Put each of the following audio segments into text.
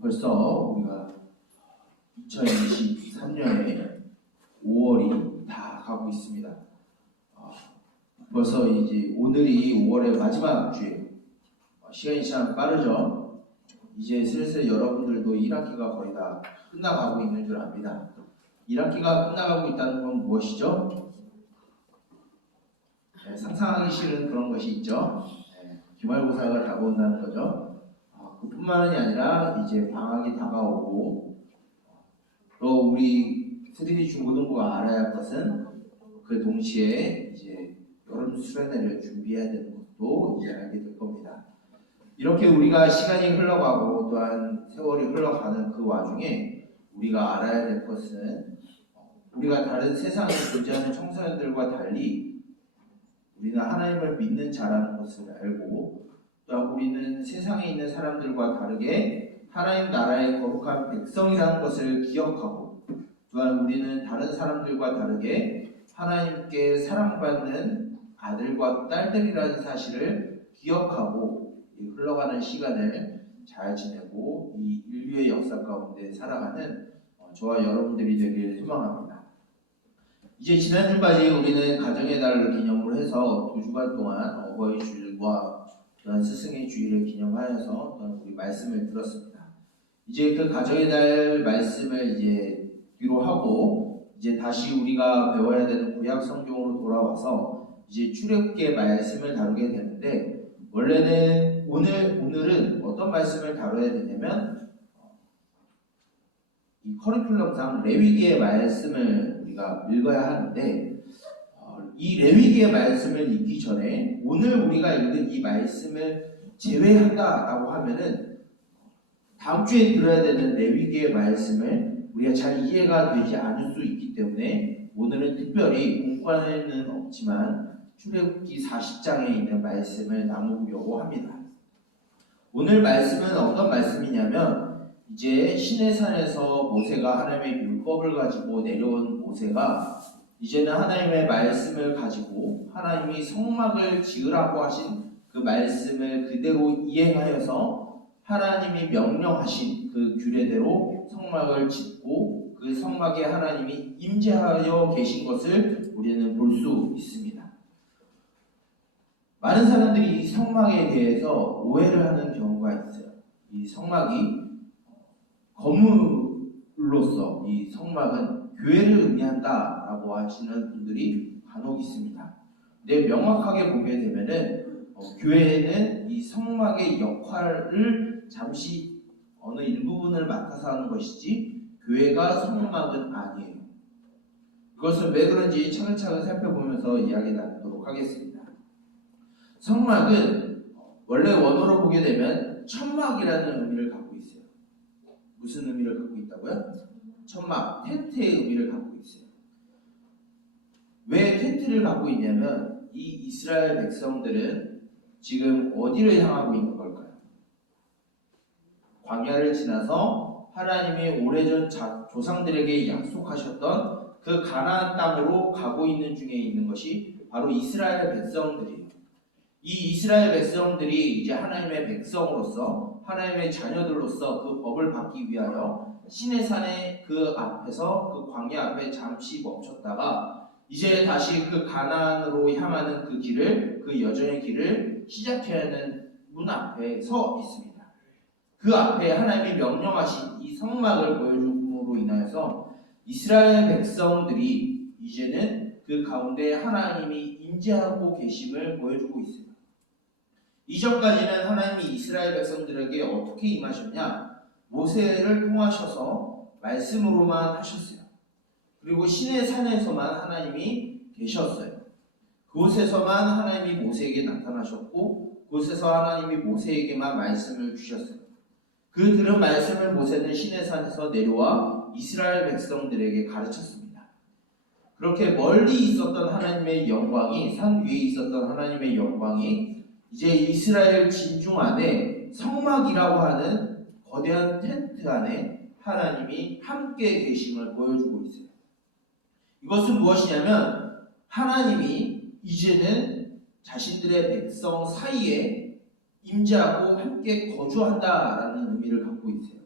벌써 우리가 2023년에 5월이 다 가고 있습니다. 벌써 이제 오늘이 5월의 마지막 주에 시간이 참 빠르죠. 이제 슬슬 여러분들도 1학기가 거의 다 끝나가고 있는 줄 압니다. 1학기가 끝나가고 있다는 건 무엇이죠? 네, 상상하기 싫은 그런 것이 있죠. 네, 기말고사가 다가온다는 거죠. 그뿐만이 아니라 이제 방학이 다가오고 또 우리 3D 중고등부가 알아야 할 것은 그 동시에 이제 여름 수련회를 준비해야 되는 것도 이제 알게 될 겁니다. 이렇게 우리가 시간이 흘러가고 또한 세월이 흘러가는 그 와중에 우리가 알아야 될 것은 우리가 다른 세상에 존재하는 청소년들과 달리 우리는 하나님을 믿는 자라는 것을 알고 또한 우리는 세상에 있는 사람들과 다르게 하나님 나라의 거룩한 백성이라는 것을 기억하고 또한 우리는 다른 사람들과 다르게 하나님께 사랑받는 아들과 딸들이라는 사실을 기억하고 흘러가는 시간을 잘 지내고 이 인류의 역사 가운데 살아가는 저와 여러분들이 되기를 소망합니다. 이제 지난주까지 우리는 가정의 달을 기념으로 해서 2주간 동안 어버이 주일과 또한 스승의 주일을 기념하여서 또한 우리 말씀을 들었습니다. 이제 그 가정의 달 말씀을 이제 뒤로 하고 이제 다시 우리가 배워야 되는 구약 성경으로 돌아와서 이제 출애굽기의 말씀을 다루게 되는데 원래는 오늘은 어떤 말씀을 다뤄야 되냐면 이 커리큘럼상 레위기의 말씀을 우리가 읽어야 하는데 이 레위기의 말씀을 읽기 전에 오늘 우리가 읽은 이 말씀을 제외한다라고 하면은 다음 주에 들어야 되는 레위기의 말씀을 우리가 잘 이해가 되지 않을 수 있기 때문에 오늘은 특별히 공부하는 없지만 출애굽기 40장에 있는 말씀을 나누려고 합니다. 오늘 말씀은 어떤 말씀이냐면 이제 시내산에서 모세가 하나님의 율법을 가지고 내려온 모세가 이제는 하나님의 말씀을 가지고 하나님이 성막을 지으라고 하신 그 말씀을 그대로 이행하여서 하나님이 명령하신 그 규례대로 성막을 짓고 그 성막에 하나님이 임재하여 계신 것을 우리는 볼 수 있습니다. 많은 사람들이 이 성막에 대해서 오해를 하는 경우가 있어요. 이 성막이 건물로서 이 성막은 교회를 의미한다라고 하시는 분들이 간혹 있습니다. 근데 명확하게 보게 되면은 교회는 이 성막의 역할을 잠시 어느 일부분을 맡아서 하는 것이지 교회가 성막은 아니에요. 그것은 왜 그런지 차근차근 살펴보면서 이야기 나누도록 하겠습니다. 성막은 원래 원어로 보게 되면 천막이라는 의미를 갖고 있어요. 무슨 의미를 갖고 있다고요? 천막, 텐트의 의미를 갖고 있어요. 왜 텐트를 갖고 있냐면 이 이스라엘 백성들은 지금 어디를 향하고 있는 걸까요? 광야를 지나서 하나님이 오래전 조상들에게 약속하셨던 그 가나안 땅으로 가고 있는 중에 있는 것이 바로 이스라엘 백성들이에요. 이 이스라엘 백성들이 이제 하나님의 백성으로서 하나님의 자녀들로서 그 법을 받기 위하여 시내산의 그 앞에서 그 광야 앞에 잠시 멈췄다가 이제 다시 그 가나안으로 향하는 그 길을 그 여정의 길을 시작해야 하는 문 앞에 서 있습니다. 그 앞에 하나님이 명령하신 이 성막을 보여줌으로 인하여서 이스라엘 백성들이 이제는 그 가운데 하나님이 임재하고 계심을 보여주고 있습니다. 이전까지는 하나님이 이스라엘 백성들에게 어떻게 임하셨냐? 모세를 통하셔서 말씀으로만 하셨어요. 그리고 시내 산에서만 하나님이 계셨어요. 그곳에서만 하나님이 모세에게 나타나셨고 그곳에서 하나님이 모세에게만 말씀을 주셨어요. 그 들은 말씀을 모세는 시내 산에서 내려와 이스라엘 백성들에게 가르쳤습니다. 그렇게 멀리 있었던 하나님의 영광이 산 위에 있었던 하나님의 영광이 이제 이스라엘 진중 안에 성막이라고 하는 거대한 텐트 안에 하나님이 함께 계심을 보여주고 있어요. 이것은 무엇이냐면 하나님이 이제는 자신들의 백성 사이에 임재하고 함께 거주한다라는 의미를 갖고 있어요.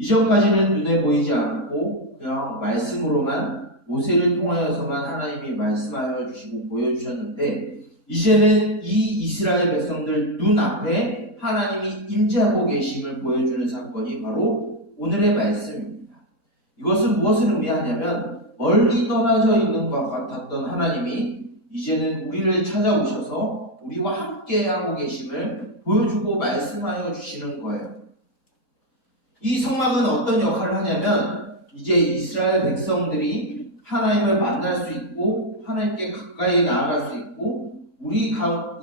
이전까지는 눈에 보이지 않고 그냥 말씀으로만 모세를 통하여서만 하나님이 말씀하여 주시고 보여주셨는데, 이제는 이 이스라엘 백성들 눈앞에 하나님이 임재하고 계심을 보여주는 사건이 바로 오늘의 말씀입니다. 이것은 무엇을 의미하냐면, 멀리 떨어져 있는 것 같았던 하나님이 이제는 우리를 찾아오셔서 우리와 함께 하고 계심을 보여주고 말씀하여 주시는 거예요. 이 성막은 어떤 역할을 하냐면, 이제 이스라엘 백성들이 하나님을 만날 수 있고 하나님께 가까이 나아갈 수 있고, 우리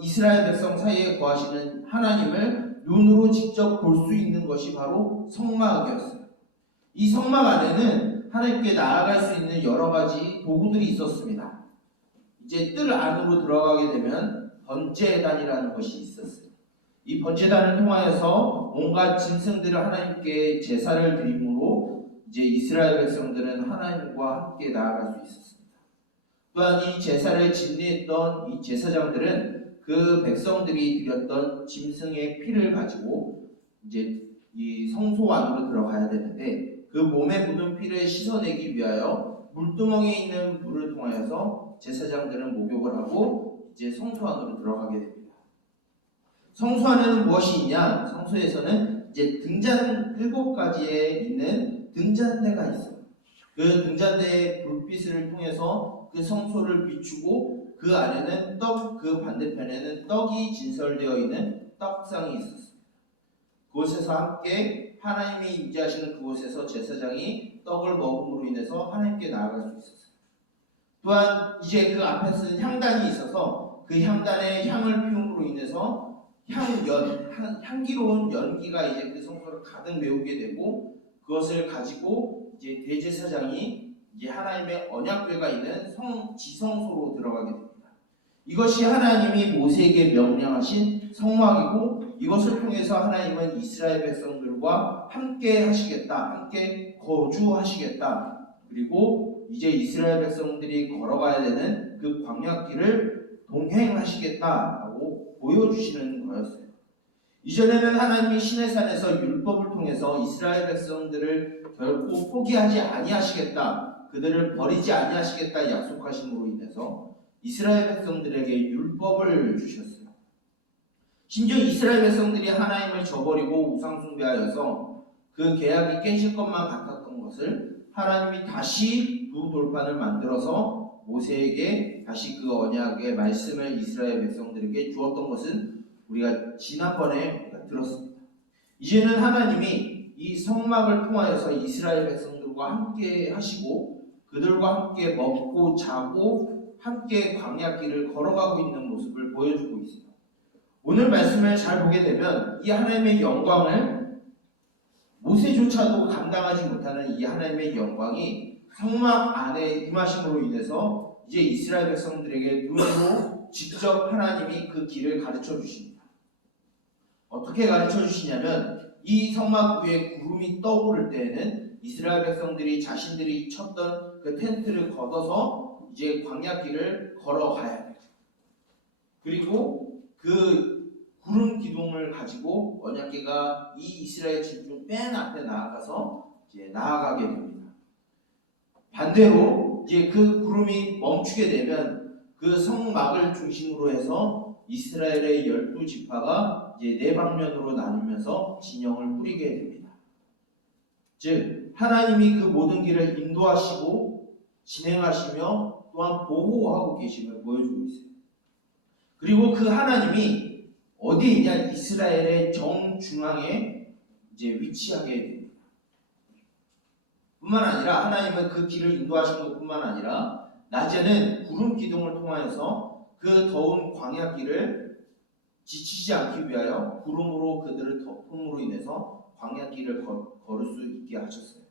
이스라엘 백성 사이에 거하시는 하나님을 눈으로 직접 볼 수 있는 것이 바로 성막이었어요. 이 성막 안에는 하나님께 나아갈 수 있는 여러 가지 도구들이 있었습니다. 이제 뜰 안으로 들어가게 되면 번제단이라는 것이 있었어요. 이 번제단을 통하여서 온갖 짐승들을 하나님께 제사를 드림으로 이제 이스라엘 백성들은 하나님과 함께 나아갈 수 있었습니다. 또한 이 제사를 집리했던 이 제사장들은 그 백성들이 드렸던 짐승의 피를 가지고 이제 이 성소 안으로 들어가야 되는데, 그 몸에 묻은 피를 씻어내기 위하여 물두멍에 있는 물을 통하여서 제사장들은 목욕을 하고 이제 성소 안으로 들어가게 됩니다. 성소 안에는 무엇이 있냐? 성소에서는 이제 등잔 7가지에 있는 등잔대가 있어요. 그 등잔대의 불빛을 통해서 그 성소를 비추고, 그 안에는 그 반대편에는 떡이 진설되어 있는 떡상이 있었습니다. 그곳에서 함께 하나님이 임재하시는 그곳에서 제사장이 떡을 먹음으로 인해서 하나님께 나아갈 수 있었어요. 또한 이제 그 앞에서는 향단이 있어서 그 향단에 향을 피움으로 인해서 향기로운 연기가 이제 그 성소를 가득 메우게 되고, 그것을 가지고 이제 대제사장이 이제 하나님의 언약궤가 있는 지성소로 들어가게 됩니다. 이것이 하나님이 모세에게 명령하신 성막이고, 이것을 통해서 하나님은 이스라엘 백성들과 함께 하시겠다, 함께 거주하시겠다, 그리고 이제 이스라엘 백성들이 걸어가야 되는 그 광야길을 동행하시겠다라고 보여주시는 거였어요. 이전에는 하나님이 시내산에서 율법을 통해서 이스라엘 백성들을 결코 포기하지 아니하시겠다, 그들을 버리지 아니하시겠다 약속하심으로 인해서 이스라엘 백성들에게 율법을 주셨어요. 심지어 이스라엘 백성들이 하나님을 저버리고 우상숭배하여서 그 계약이 깨질 것만 같았던 것을 하나님이 다시 두 돌판을 만들어서 모세에게 다시 그 언약의 말씀을 이스라엘 백성들에게 주었던 것은 우리가 지난번에 들었습니다. 이제는 하나님이 이 성막을 통하여서 이스라엘 백성들과 함께 하시고, 그들과 함께 먹고 자고 함께 광야길을 걸어가고 있는 모습을 보여주고 있습니다. 오늘 말씀을 잘 보게 되면 이 하나님의 영광을 모세조차도 감당하지 못하는 이 하나님의 영광이 성막 안에 임하심으로 인해서 이제 이스라엘 백성들에게 눈으로 직접 하나님이 그 길을 가르쳐 주십니다. 어떻게 가르쳐 주시냐면, 이 성막 위에 구름이 떠오를 때에는 이스라엘 백성들이 자신들이 쳤던 그 텐트를 걷어서 이제 광야길을 걸어가야 돼요. 그리고 그 구름 기둥을 가지고 언약궤가 이 이스라엘 집중 맨 앞에 나아가서 이제 나아가게 됩니다. 반대로 이제 그 구름이 멈추게 되면 그 성막을 중심으로 해서 이스라엘의 12지파가 이제 네 방면으로 나누면서 진영을 꾸리게 됩니다. 즉 하나님이 그 모든 길을 인도하시고 진행하시며 또한 보호하고 계심을 보여주고 있어요. 그리고 그 하나님이 어디에 있냐? 이스라엘의 정중앙에 이제 위치하게 됩니다. 뿐만 아니라 하나님은 그 길을 인도하시는 것뿐만 아니라 낮에는 구름 기둥을 통하여서 그 더운 광야길을 지치지 않기 위하여 구름으로 그들을 덮음으로 인해서 광야길을 걸을 수 있게 하셨어요.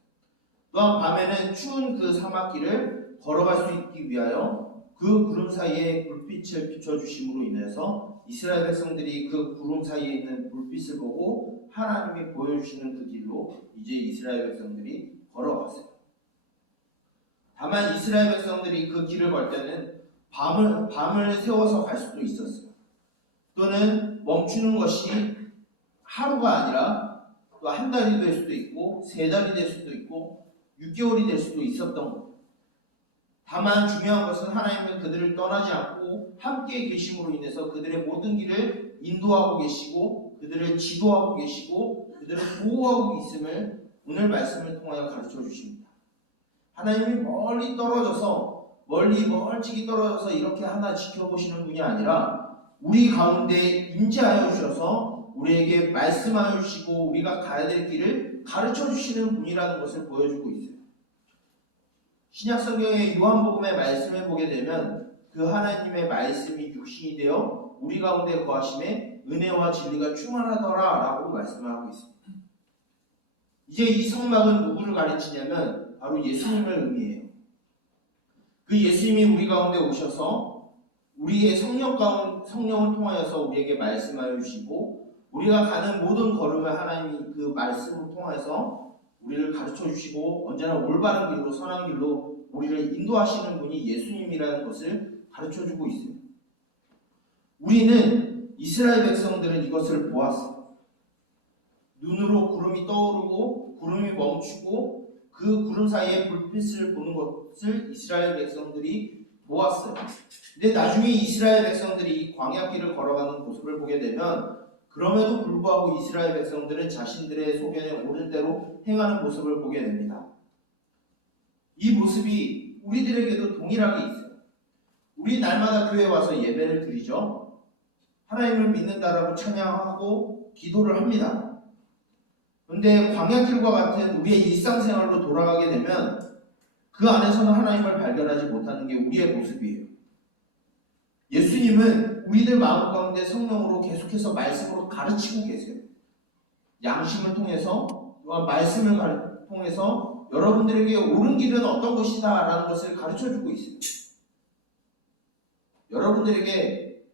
또한 밤에는 추운 그 사막길을 걸어갈 수 있기 위하여 그 구름 사이에 불빛을 비춰주심으로 인해서 이스라엘 백성들이 그 구름 사이에 있는 불빛을 보고 하나님이 보여주시는 그 길로 이제 이스라엘 백성들이 걸어갔어요. 다만 이스라엘 백성들이 그 길을 걸 때는 밤을 세워서 갈 수도 있었어요. 또는 멈추는 것이 하루가 아니라 또 한 달이 될 수도 있고 3달이 될 수도 있고 6개월이 될 수도 있었던 것. 다만 중요한 것은 하나님은 그들을 떠나지 않고 함께 계심으로 인해서 그들의 모든 길을 인도하고 계시고 그들을 지도하고 계시고 그들을 보호하고 있음을 오늘 말씀을 통하여 가르쳐 주십니다. 하나님이 멀찍이 떨어져서 이렇게 하나 지켜보시는 분이 아니라 우리 가운데 임재하여 주셔서 우리에게 말씀하여 주시고 우리가 가야 될 길을 가르쳐 주시는 분이라는 것을 보여주고 있어요. 신약 성경의 요한복음의 말씀을 보게 되면 그 하나님의 말씀이 육신이 되어 우리 가운데 거하심에 은혜와 진리가 충만하더라 라고 말씀하고 있습니다. 이제 이 성막은 누구를 가르치냐면 바로 예수님을 의미해요. 그 예수님이 우리 가운데 오셔서 우리의 성령을 통하여서 우리에게 말씀하여 주시고 우리가 가는 모든 걸음을 하나님이 그 말씀을 통해서 우리를 가르쳐 주시고 언제나 올바른 길로 선한 길로 우리를 인도하시는 분이 예수님이라는 것을 가르쳐 주고 있어요. 우리는 이스라엘 백성들은 이것을 보았어요. 눈으로 구름이 떠오르고 구름이 멈추고 그 구름 사이에 불빛을 보는 것을 이스라엘 백성들이 보았어요. 근데 나중에 이스라엘 백성들이 광야길을 걸어가는 모습을 보게 되면 그럼에도 불구하고 이스라엘 백성들은 자신들의 소견에 오른 대로 행하는 모습을 보게 됩니다. 이 모습이 우리들에게도 동일하게 있어요. 우리 날마다 교회에 와서 예배를 드리죠. 하나님을 믿는다라고 찬양하고 기도를 합니다. 그런데 광야길과 같은 우리의 일상생활로 돌아가게 되면 그 안에서는 하나님을 발견하지 못하는 게 우리의 모습이에요. 예수님은 우리들 마음 가운데 성령으로 계속해서 말씀으로 가르치고 계세요. 양심을 통해서 말씀을 통해서 여러분들에게 옳은 길은 어떤 것이다 라는 것을 가르쳐주고 있어요. 여러분들에게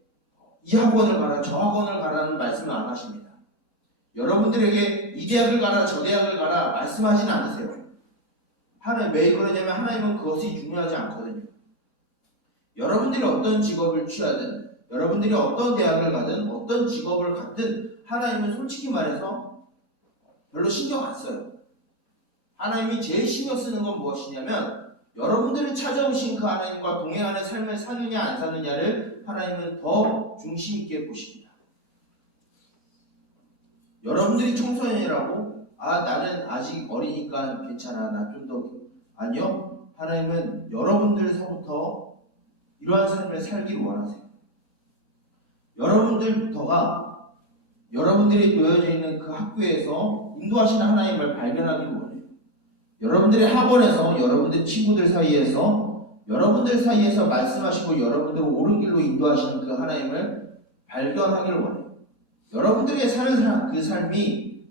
이 학원을 가라 저 학원을 가라는 말씀을 안 하십니다. 여러분들에게 이 대학을 가라 저 대학을 가라 말씀하지는 않으세요. 하나님 왜 그러냐면 하나님은 그것이 중요하지 않거든요. 여러분들이 어떤 직업을 취하든 여러분들이 어떤 대학을 가든 어떤 직업을 갖든 하나님은 솔직히 말해서 별로 신경 안 써요. 하나님이 제일 신경 쓰는 건 무엇이냐면 여러분들이 찾아오신 그 하나님과 동행하는 삶을 사느냐 안 사느냐를 하나님은 더 중심 있게 보십니다. 여러분들이 청소년이라고 나는 아직 어리니까 괜찮아 나 좀 더 아니요. 하나님은 여러분들서부터 이러한 삶을 살기를 원하세요. 여러분들부터가 여러분들이 놓여져 있는 그 학교에서 인도하시는 하나님을 발견하기를 원해요. 여러분들의 학원에서 여러분들 친구들 사이에서 여러분들 사이에서 말씀하시고 여러분들을 옳은 길로 인도하시는 그 하나님을 발견하기를 원해요. 여러분들의 사는 그 삶이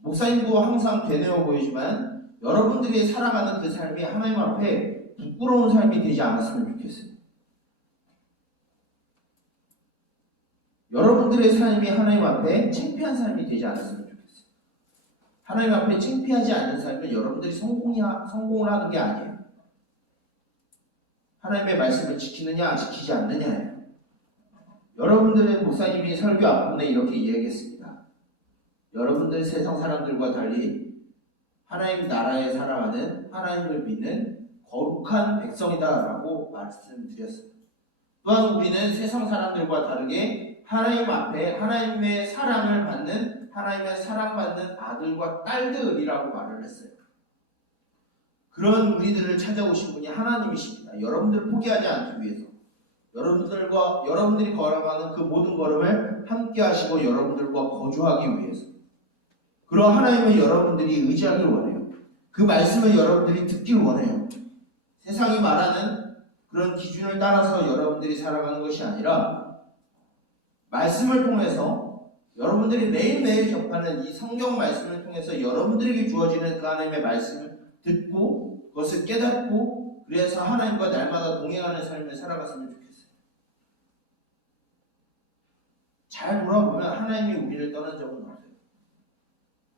목사님도 항상 되뇌어 보이지만 여러분들이 살아가는 그 삶이 하나님 앞에 부끄러운 삶이 되지 않았으면 좋겠어요. 여러분들의 삶이 하나님 앞에 창피한 삶이 되지 않았으면 좋겠어요. 하나님 앞에 창피하지 않는 삶은 여러분들이 성공을 하는 게 아니에요. 하나님의 말씀을 지키느냐 지키지 않느냐예요. 여러분들의 목사님이 설교 앞부분에 이렇게 이야기했습니다. 여러분들 세상 사람들과 달리 하나님 나라에 살아가는 하나님을 믿는 거룩한 백성이다라고 말씀드렸습니다. 또한 우리는 세상 사람들과 다르게 하나님 앞에 하나님의 사랑을 받는 하나님의 사랑받는 아들과 딸들이라고 말을 했어요. 그런 우리들을 찾아오신 분이 하나님이십니다. 여러분들을 포기하지 않기 위해서 여러분들이 걸어가는 그 모든 걸음을 함께 하시고 여러분들과 거주하기 위해서 그런 하나님을 여러분들이 의지하길 원해요. 그 말씀을 여러분들이 듣길 원해요. 세상이 말하는 그런 기준을 따라서 여러분들이 살아가는 것이 아니라 말씀을 통해서 여러분들이 매일매일 접하는 이 성경 말씀을 통해서 여러분들에게 주어지는 그 하나님의 말씀을 듣고 그것을 깨닫고 그래서 하나님과 날마다 동행하는 삶을 살아갔으면 좋겠어요. 잘 돌아보면 하나님이 우리를 떠난 적은 없어요.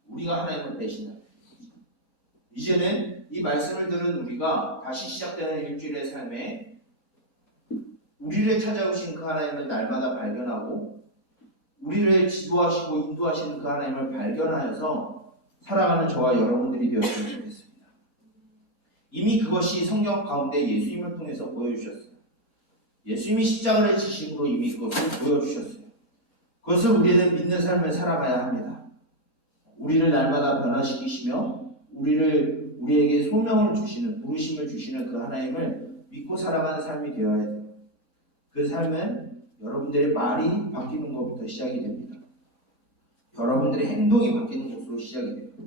우리가 하나님을 배신합니다. 이제는 이 말씀을 들은 우리가 다시 시작되는 일주일의 삶에 우리를 찾아오신 그 하나님을 날마다 발견하고 우리를 지도하시고 인도하시는 그 하나님을 발견하여서 살아가는 저와 여러분들이 되었으면 좋겠습니다. 이미 그것이 성경 가운데 예수님을 통해서 보여주셨어요. 예수님이 십자가를 지심으로 이미 그것을 보여주셨어요. 그것을 우리는 믿는 삶을 살아가야 합니다. 우리를 날마다 변화시키시며 우리에게 소명을 주시는, 부르심을 주시는 그 하나님을 믿고 살아가는 삶이 되어야 돼요. 그 삶은 여러분들의 말이 바뀌는 것부터 시작이 됩니다. 여러분들의 행동이 바뀌는 것으로 시작이 됩니다.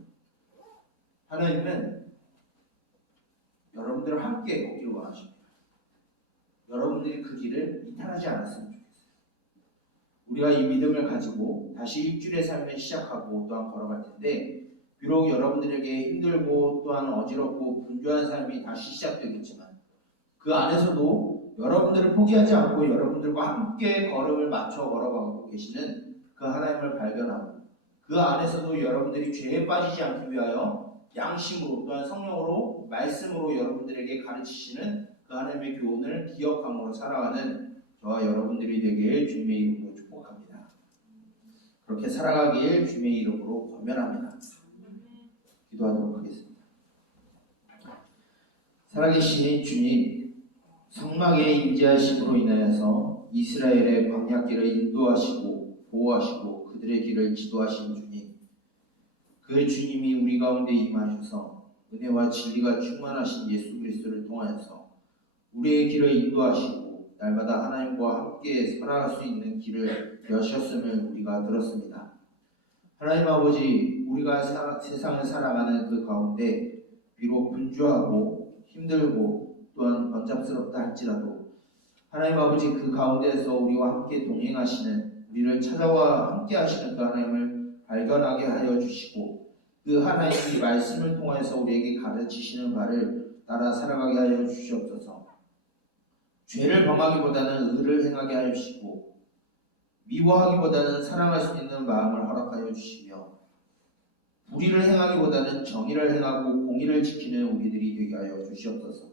하나님은 여러분들과 함께 걷기를 원하십니다. 여러분들이 그 길을 이탈하지 않았으면 좋겠어요. 우리가 이 믿음을 가지고 다시 일주일의 삶을 시작하고 또한 걸어갈 텐데, 비록 여러분들에게 힘들고 또한 어지럽고 분주한 삶이 다시 시작되겠지만 그 안에서도 여러분들을 포기하지 않고 여러분들과 함께 걸음을 맞춰 걸어가고 계시는 그 하나님을 발견하고, 그 안에서도 여러분들이 죄에 빠지지 않기 위하여 양심으로 또한 성령으로 말씀으로 여러분들에게 가르치시는 그 하나님의 교훈을 기억함으로 살아가는 저와 여러분들이 되길 주님의 이름으로 축복합니다. 그렇게 살아가길 주님의 이름으로 권면합니다. 기도하도록 하겠습니다. 살아계신 주님, 성막의 임재하심으로 인하여서 이스라엘의 광야길을 인도하시고 보호하시고 그들의 길을 지도하신 주님, 그 주님이 우리 가운데 임하셔서 은혜와 진리가 충만하신 예수 그리스도를 통하여서 우리의 길을 인도하시고 날마다 하나님과 함께 살아갈 수 있는 길을 여셨음을 우리가 들었습니다. 하나님 아버지, 우리가 세상을 살아가는 그 가운데 비록 분주하고 힘들고 또한 번잡스럽다 할지라도 하나님 아버지, 그 가운데에서 우리와 함께 동행하시는, 우리를 찾아와 함께 하시는 그 하나님을 발견하게 하여 주시고, 그 하나님이 말씀을 통해서 우리에게 가르치시는 바를 따라 살아가게 하여 주시옵소서. 죄를 범하기보다는 의를 행하게 하여 주시고, 미워하기보다는 사랑할 수 있는 마음을 허락하여 주시며, 불의를 행하기보다는 정의를 행하고 공의를 지키는 우리들이 되게 하여 주시옵소서.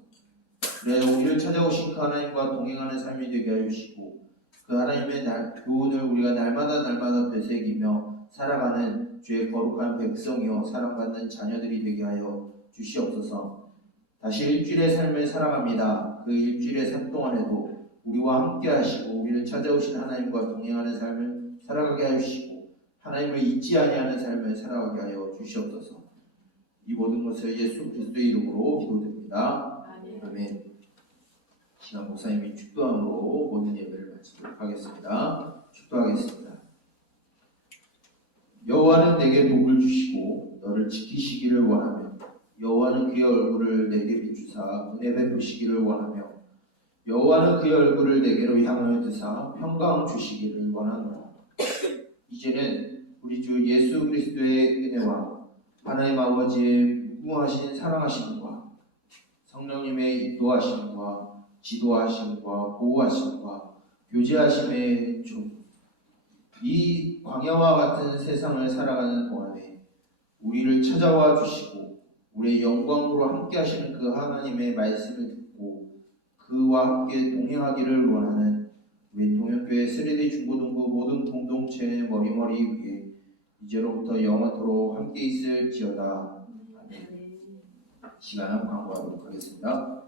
그래 우리를 찾아오신 그 하나님과 동행하는 삶이 되게 하여 주시고, 그 하나님의 교훈을 우리가 날마다 되새기며 살아가는 주의 거룩한 백성이요 사랑받는 자녀들이 되게 하여 주시옵소서. 다시 일주일의 삶을 살아갑니다. 그 일주일의 삶 동안에도 우리와 함께 하시고 우리를 찾아오신 하나님과 동행하는 삶을 살아가게 하시고 하나님을 잊지 아니하는 삶을 살아가게 하여 주시옵소서. 이 모든 것을 예수 그리스도의 이름으로 기도드립니다. 아멘. 신앙 목사님이 축도함으로 모든 예배를 마치도록 하겠습니다. 축도하겠습니다. 여호와는 내게 복을 주시고 너를 지키시기를 원하며, 여호와는 그의 얼굴을 내게 비추사 은혜 베푸시기를 원하며, 여호와는 그의 얼굴을 내게로 향하여 드사 평강 주시기를 원하노라. 이제는 우리 주 예수 그리스도의 은혜와 하나님 아버지의 무궁하신 사랑하심과 성령님의 인도하심과 지도하심과 보호하심과 교제하심의 이 광야와 같은 세상을 살아가는 동안에 우리를 찾아와 주시고 우리의 영광으로 함께 하시는 그 하나님의 말씀을 듣고 그와 함께 동행하기를 원하는 우리 동현교회 쓰레기 중고등부 모든 공동체의 머리머리 위에 이제로부터 영원토록 함께 있을지어다. 아멘. 시간은 광고하도록 하겠습니다.